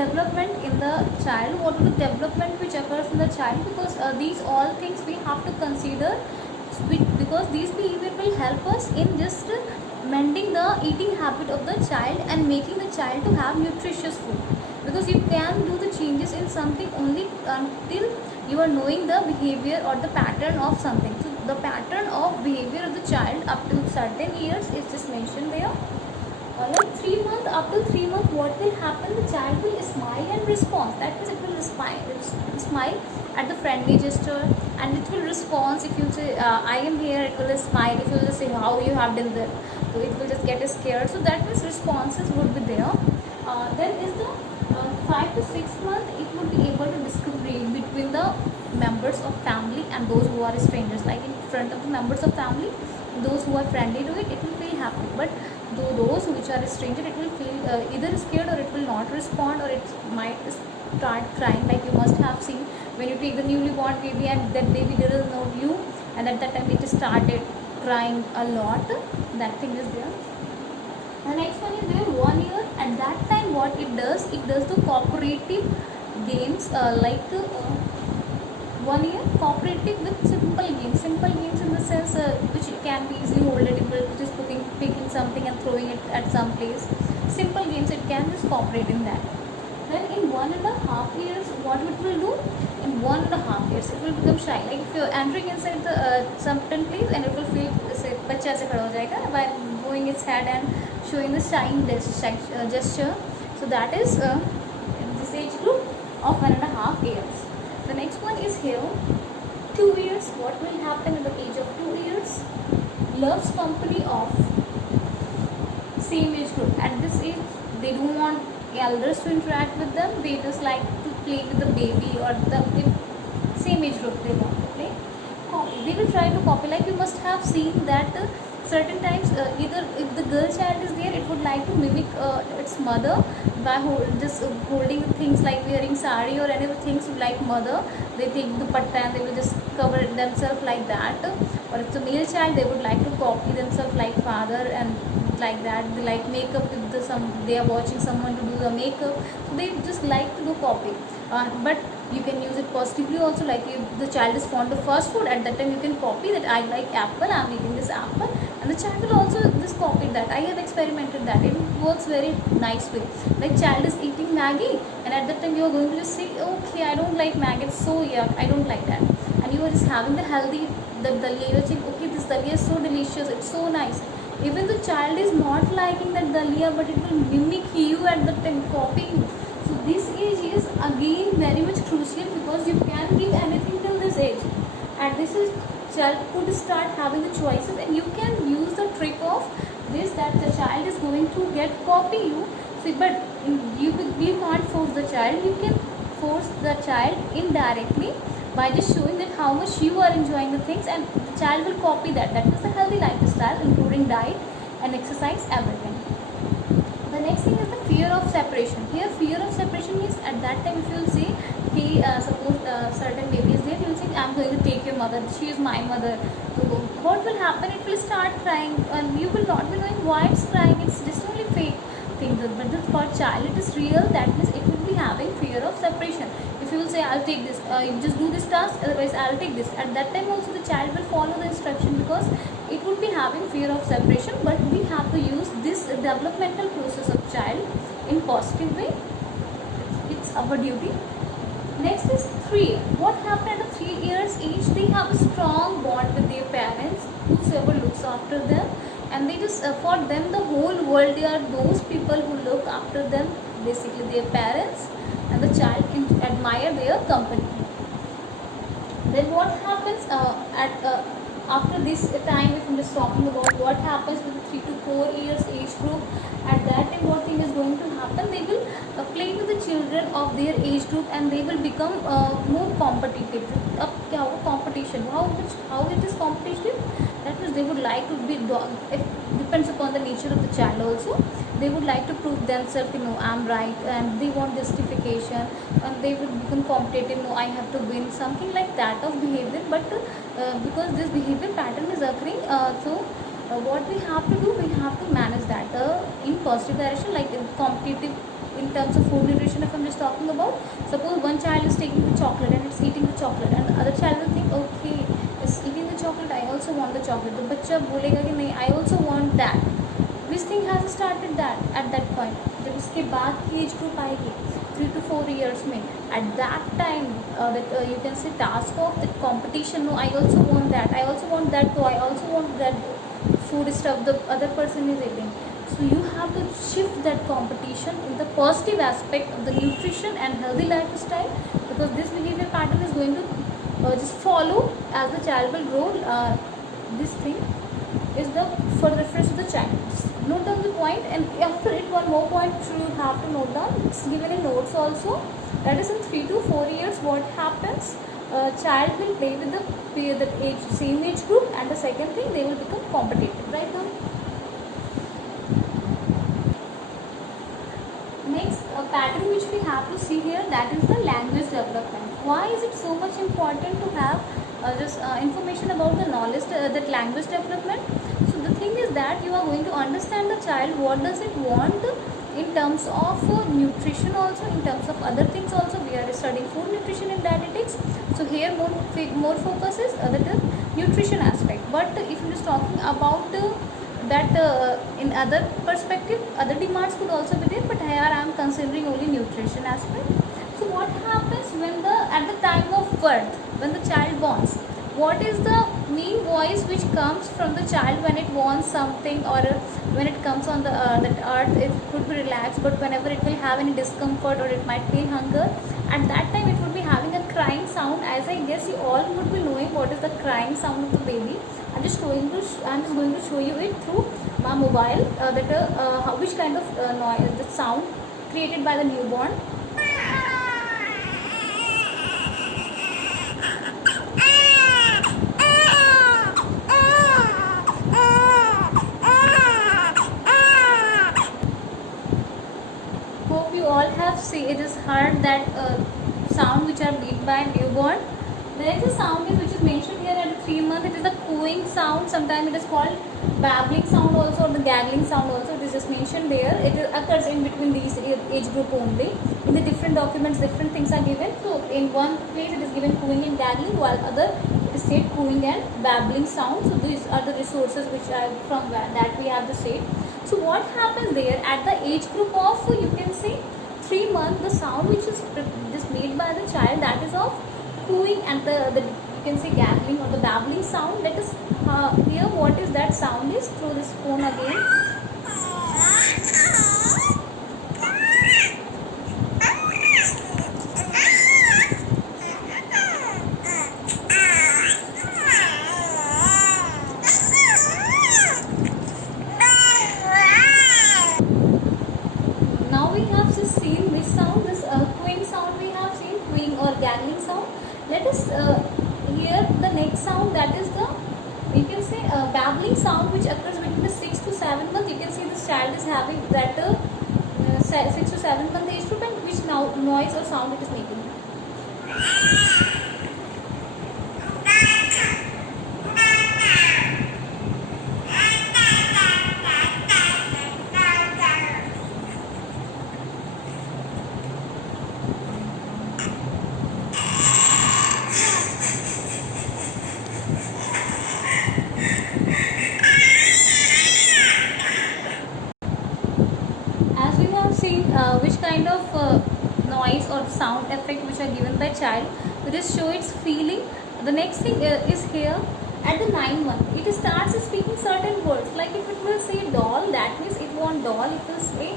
development in the child, what is the development which occurs in the child, because these all things we have to consider, because these behavior will help us in just mending the eating habit of the child and making the child to have nutritious food. Because you can do the changes in something only until you are knowing the behavior or the pattern of something. So the pattern of behavior of the child up to certain years is just mentioned there. Like 3 months, after 3 months, what will happen? The child will smile and respond. That means it will smile at the friendly gesture, and it will respond. If you say I am here, it will smile. If you will say how you have done that, so it will just get scared. So that means responses would be there. Then is the 5 to 6 months, it would be able to discriminate between the members of family and those who are strangers. Like in front of the members of family, those who are friendly to it will feel happy, but those which are stranger, it will feel either scared, or it will not respond, or it might start crying. Like you must have seen when you take the newly born baby and that baby doesn't know you, and at that time it started crying a lot. That thing is there. The next one is there 1 year. At that time, what it does the cooperative games, 1 year cooperative with simple games in the sense which can be easily holdable, just picking something and throwing it at some place. Simple games, it can just cooperate in that. Then in 1.5 years, what it will do? In 1.5 years, it will become shy. Like if you're entering inside the certain place, and it will feel say बच्चा ऐसे खड़ा हो जाएगा by moving its head and showing the shying gesture. So that is this age group of 1.5 years. The next one is here 2 years. What will happen at the age of 2 years? Loves company of same age group. At this age, they don't want elders to interact with them. They just like to play with the baby or the same age group they want to play. They will try to copy. Like you must have seen that certain times, either if the girl child is there, it would like to mimic its mother by just holding things like wearing sari or any other things like mother. They take the patta and they will just cover themselves like that. Or if it's a male child, they would like to copy themselves like father, and like that. They like makeup with they are watching someone to do the makeup, so they just like to do copy. But you can use it positively also. Like if the child is fond of fast food, at that time you can copy that I like apple, I am eating this apple, and the child will also just copy that. I have experimented that. It works very nice way. Like child is eating Maggie, and at that time you are going to just say, okay, I don't like Maggie, it's so yuck, I don't like that. And you are just having the healthy dalia. You are saying, okay, this dalia is so delicious, it's so nice. Even the child is not liking that dalia, but it will mimic you at the time, copy you. So this age is again very much crucial, because you can give anything till this age. At this age, child could start having the choices, and you can use the trick of this, that the child is going to get copy you. So, but you can't force the child. You can force the child indirectly by just showing that how much you are enjoying the things, and the child will copy that. That is the healthy lifestyle, including diet and exercise, everything. The next thing is the fear of separation. Here, fear of separation means at that time, if you will say, suppose certain baby is there, you will say, I am going to take your mother, she is my mother. So what will happen? It will start crying, and you will not be knowing why it's crying. It's just only fake thing. But for child, it is real. That means it will be having fear of separation. If you will say, I'll take this, you just do this task, otherwise I'll take this. At that time also the child will follow the instruction, because it would be having fear of separation. But we have to use this developmental process of child in positive way. It's our duty. Next is 3. What happened at 3 years age? They have a strong bond with their parents, whosoever looks after them, and they just for them the whole world, they are those people who look after them, basically their parents, and the child can admire their company. Then what happens after this time, if I'm just talking about what happens with the 3 to 4 years age group, at that time what thing is going to happen? They will play with the children of their age group, and they will become more competitive. Competition, how it is competitive? That is, they would like to be it depends upon the nature of the child also. They would like to prove themselves, I'm right, and they want justification, and they would become competitive. I have to win, something like that of behavior. But because this behavior pattern is occurring, what we have to do, we have to manage that in positive direction, like competitive in terms of food nutrition, if I'm just talking about, suppose one child is taking the chocolate and it's eating the chocolate, and the other child will think, okay, it's eating the chocolate, I also want the chocolate. The बच्चा बोलेगा कि नहीं, I also want that. This thing has started that at that point. जब इसके बाद की age group आएगी 3 to 4 years में, at that time that you can say task of the competition. No, I also want that. I also want that too. I also want that food stuff the other person is eating. So you have to shift that competition in the positive aspect of the nutrition and healthy lifestyle, because this behavior pattern is going to just follow as the child will grow. This thing is the for reference to the child. Note down the point, and after it one more point you have to note down. It's given in notes also. That is in 3 to 4 years what happens. Child will play with the age, same age group, and the second thing, they will become competitive. Right now, next pattern which we have to see here, that is the language development. Why is it so much important to have this information about the knowledge that language development? So the thing is that you are going to understand the child, what does it want in terms of nutrition, also in terms of other things also. We are studying food nutrition and dietetics, so here more focus is the nutrition aspect. But if you are talking about that in other perspective, other demands could also be there, but here I am considering only nutrition aspect. So what happens when at the time of birth, when the child borns, what is the main voice which comes from the child when it wants something, or when it comes on the that earth, it could be relaxed, but whenever it will have any discomfort or it might feel hunger, at that time it would be having a crying sound. As I guess you all would be knowing what is the crying sound of the baby. I'm just going to show you it through my mobile, which kind of noise, the sound created by the newborn. Hope you all have seen, it is heard that sound which are made by newborn. There is a sound which is mentioned here at 3 months. It is a cooing sound. Sometimes it is called babbling sound also, or the gaggling sound also. It is just mentioned there. It occurs in between these age group only. In the different documents, different things are given. So in one place it is given cooing and gaggling, while other it is said cooing and babbling sound. So these are the resources which are from that we have the said. So what happens there at the age group of, you can say, 3 months, the sound which is just made by the child, that is of cooing, and the you can say gaggling or the babbling sound. Let us hear what is that sound is through this phone again. Now we have just seen this sound, this cooing sound we have seen, cooing or gaggling sound. Let us hear the next sound, that is the, you can say, babbling sound, which occurs between the 6 to 7 months. You can see this child is having that 6 to 7 month age group, and which now noise or sound it is making. As we have seen which kind of noise or sound effect which are given by child, we just show its feeling. The next thing is here at the 9 month. It starts speaking certain words, like if it will say doll, that means it want doll. It will say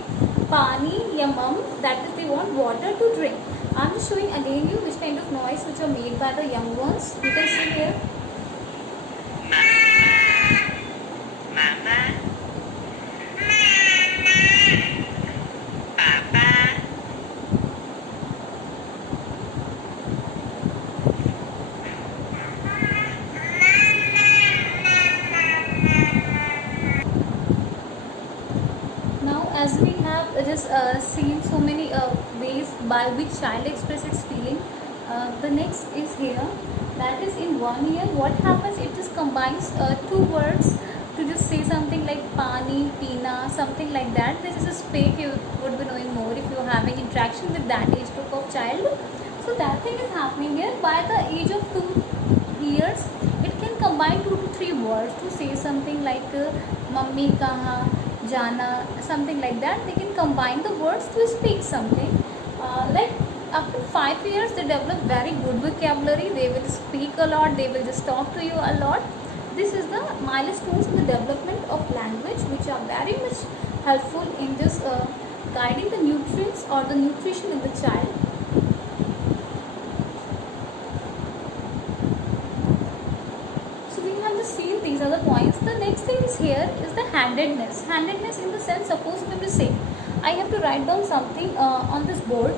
pani ya mum, that is they want water to drink. I am just showing again you which kind of noise which are made by the young ones. You can see here. As we have just seen so many ways by which child expresses its feeling, the next is here, that is in 1 year. What happens, it just combines two words to just say something like pani, pina, something like that. This is a spake, you would be knowing more if you having interaction with that age group of child. So that thing is happening here. By the age of 2 years, it can combine 2 to 3 words to say something like mummy kahan, jana, something like that. They can combine the words to speak something. Like after 5 years, they develop very good vocabulary. They will speak a lot. They will just talk to you a lot. This is the milestones in the development of language, which are very much helpful in just guiding the nutrients or the nutrition in the child. So we have just seen these are the points. The next thing is here is the handedness. Handedness in the sense, suppose if we say I have to write down something on this board.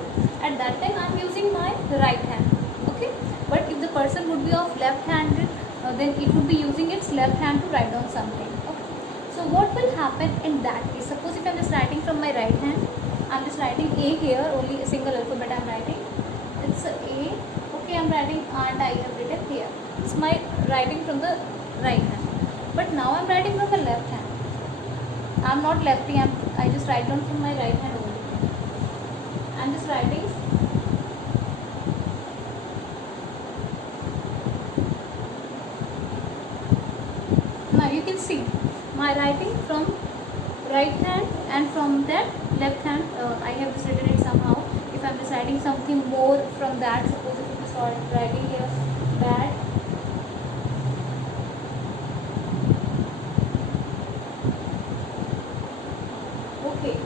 At that time I am using my right hand, okay, but if the person would be of left-handed, then it would be using its left hand to write down something, okay. So what will happen in that case? Suppose if I am just writing from my right hand, I am just writing A here, only a single alphabet I am writing, it's a A, okay, I am writing and I have written here, it's my writing from the right hand. But now I am writing from the left hand, I am not lefty, I just write down from my right hand only. I am just writing now. You can see my writing from right hand and from that left hand. I have just written it somehow. If I am just writing something more from that, suppose if you start writing here bad, okay,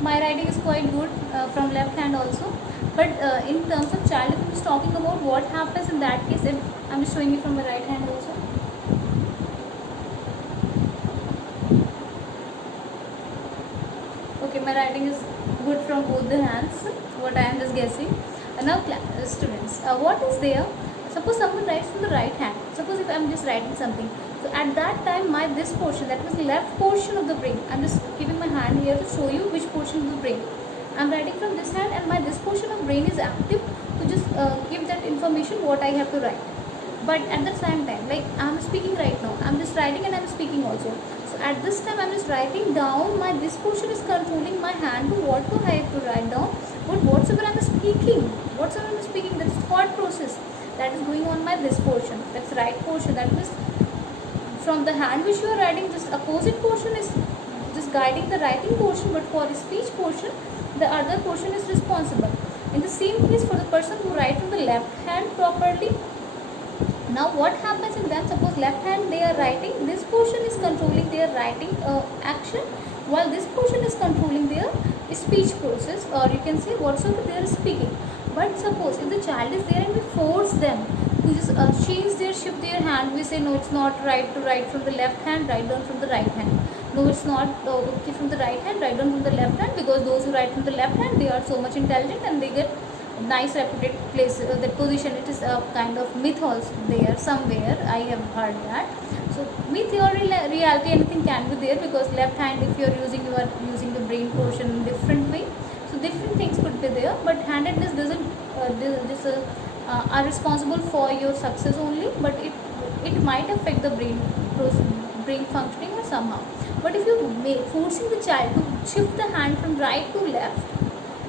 my writing is quite good from left hand also. But in terms of child, if I'm just talking about what happens in that case, if I'm just showing you from my right hand also. Okay, my writing is good from both the hands, what I am just guessing. Now students, what is there? Suppose someone writes from the right hand. Suppose if I am just writing something. So at that time, my this portion, that was the left portion of the brain. I am just giving my hand here to show you which portion of the brain. I am writing from this hand and my this portion of brain is active to just give that information what I have to write. But at the same time, like I am speaking right now, I am just writing and I am speaking also. So at this time I am just writing down, my this portion is controlling my hand to what to I have to write down. But whatsoever I am speaking, that's thought process that is going on my this portion, that's right portion, that is from the hand which you are writing, this opposite portion is just guiding the writing portion, but for the speech portion, the other portion is responsible. In the same case for the person who writes from the left hand properly, now what happens in them? Suppose left hand they are writing, this portion is controlling their writing action, while this portion is controlling their speech process, or you can say whatsoever they are speaking. But suppose if the child is there and we force them to just shift their hand, we say no, it's not right to write from the left hand, write down from the right hand. No, it's not okay from the right hand, write down from the left hand, because those who write from the left hand, they are so much intelligent and they get nice reputed place, that position. It is a kind of myth also there somewhere, I have heard that. So myth or reality, anything can be there, because left hand if you are using the brain portion in different way, so different things could be there. But handedness doesn't are responsible for your success only, but it might affect the brain functioning or somehow. But if you forcing the child to shift the hand from right to left,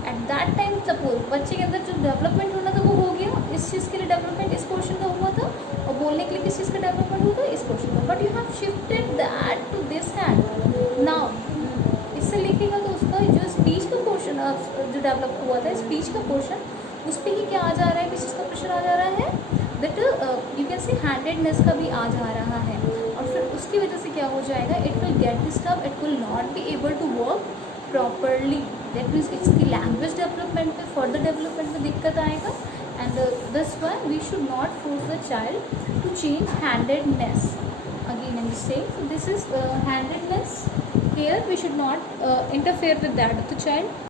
at that time suppose बच्चे के अंदर जो development होना था वो हो गया, इस चीज़ के लिए डेवलपमेंट इस पोर्शन का हुआ था, और बोलने के लिए किस चीज़ का डेवलपमेंट हुआ था, इस पोर्शन का. But you have shifted that to this hand. Now इससे लिखेगा तो उसका जो स्पीच का पोर्शन जो डेवलप हुआ था, स्पीच का पोर्शन, उस पर ही क्या आ जा रहा है, किस चीज़ का प्रेशर आ जा रहा है, that you can say handedness का भी आ जा रहा है. और फिर उसकी वजह से क्या हो जाएगा, it will get disturb, it will not be able to work properly. That means इसकी लैंग्वेज डेवलपमेंट में, फर्दर डेवलपमेंट में दिक्कत आएगा. And this why we should not force the child to change handedness. Again I am saying, so this is handedness. Here we should not interfere with that of the child.